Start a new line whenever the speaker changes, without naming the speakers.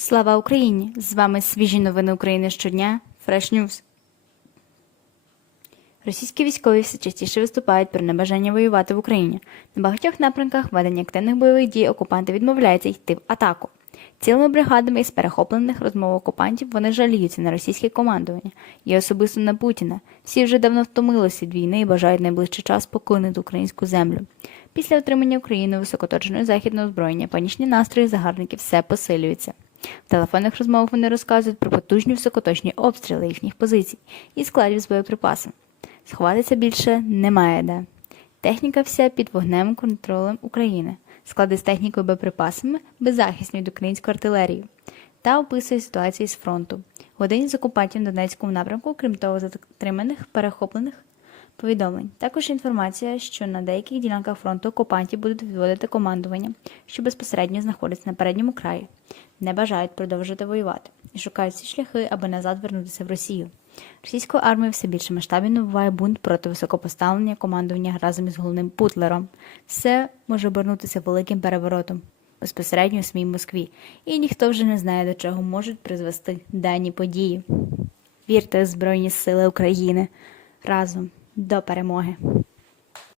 Слава Україні! З вами свіжі новини України щодня. Fresh News. Російські військові все частіше виступають про небажання воювати в Україні. На багатьох напрямках ведення активних бойових дій окупанти відмовляються йти в атаку. Цілими бригадами із перехоплених розмов окупантів вони жаліються на російське командування і особисто на Путіна. Всі вже давно втомилися від війни і бажають найближчий час покинути українську землю. Після отримання Україною високоточного західного озброєння панічні настрої загарбників все посилюються. В телефонних розмовах вони розказують про потужні високоточні обстріли їхніх позицій і складів з боєприпасами. Сховатися більше немає де. Техніка вся під вогнем контролем України, склади з технікою боєприпасами беззахисні від української артилерії та описує ситуацію з фронту. Годині з окупантів на Донецькому напрямку, крім того, затриманих, перехоплених повідомлень. Також інформація, що на деяких ділянках фронту окупантів будуть відводити командування, що безпосередньо знаходиться на передньому краї, не бажають продовжити воювати і шукають всі шляхи, аби назад вернутися в Росію. Російською армією все більше масштабів набуває бунт проти високопоставлення командування разом із головним Путлером. Все може обернутися великим переворотом безпосередньо у самій Москві, і ніхто вже не знає, до чого можуть призвести дані події. Вірте в Збройні Сили України разом до перемоги!